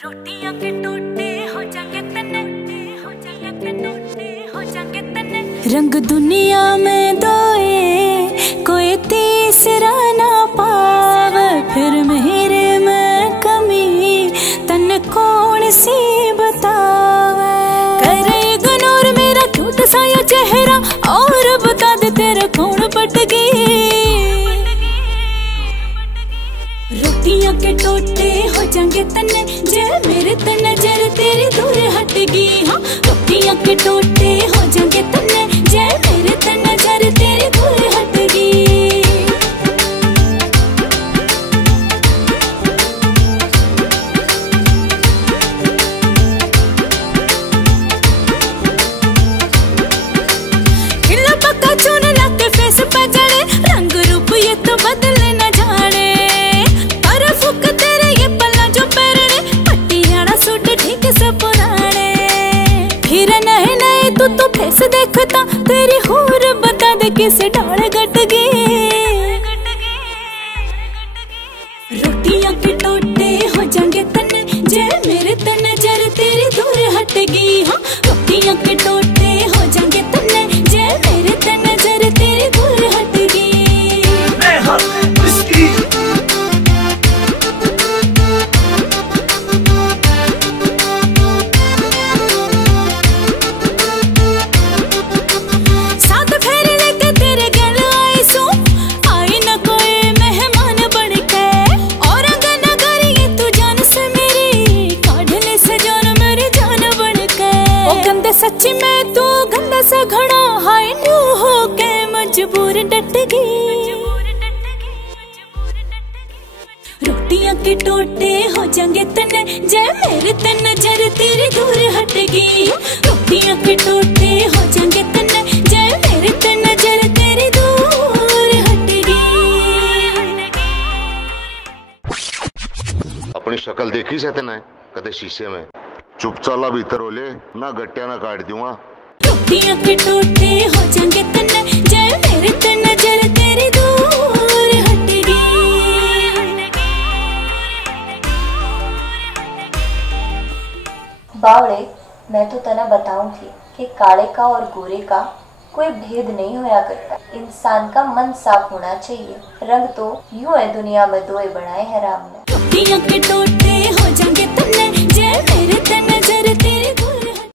रोटियां के टोटे हो जाएंगे तने, हो जाएंगे टोटे हो जाएंगे तने। रंग दुनिया में दोए कोई तीसरा ना पावे, फिर मेरे में कमी तन कौन सी बतावे। करे इग्नोर मेरा क्यूट सा ये चेहरा, और बता दे तेरे कौन पट गई। रोटियां के टोटे हो जाएंगे तने, जे मेरे ते नजर तेरी दूर हटगी। हाँ, रोटियां के टोटे हो जाएंगे तने, जे मेरे ते नजर तेरी दूर हटगी। खिला पक्का चुन लाके फेस पे जड़े, रंग रूप ये तो बदले न जाने। तू तो फेस देखता तेरी होर बता दे किसे डाल गट गई। रोटियां के टोटे हो जाएंगे तने, जे मेरे ते नजर तेरी दूर हटगी। हाँ, रोटियां के टोटे हो जाएंगे तने, जे मेरे ते नजर तेरी दूर हटगी। सच्ची में तू गंदा सा घड़ा, हाय न्यू हो के मजबूर डट गई। रोटियां के टोटे हो जाएंगे तने, जे मेरे ते नजर तेरी दूर हटगी। रोटियां के टोटे हो जाएंगे तने, जे मेरे ते नजर तेरी दूर हटगी। अपनी शक्ल देखी से तेने कदे शीशे में? चुप चाला भीतर होले ना, गट्टिया ना काट दूंगा। रोटियां के टोटे हो जाएंगे तने, जे मेरे ते नजर तेरी दूर हटगी। बावड़े, मैं तो तना बताऊं थी कि काले का और गोरे का कोई भेद नहीं होया करता। इंसान का मन साफ होना चाहिए। रंग तो यूं है दुनिया में दोए बनाए हैं राम ने। रोटियां के टोटे हो जाएंगे तने, जे मेरे ते नजर तेरी दूर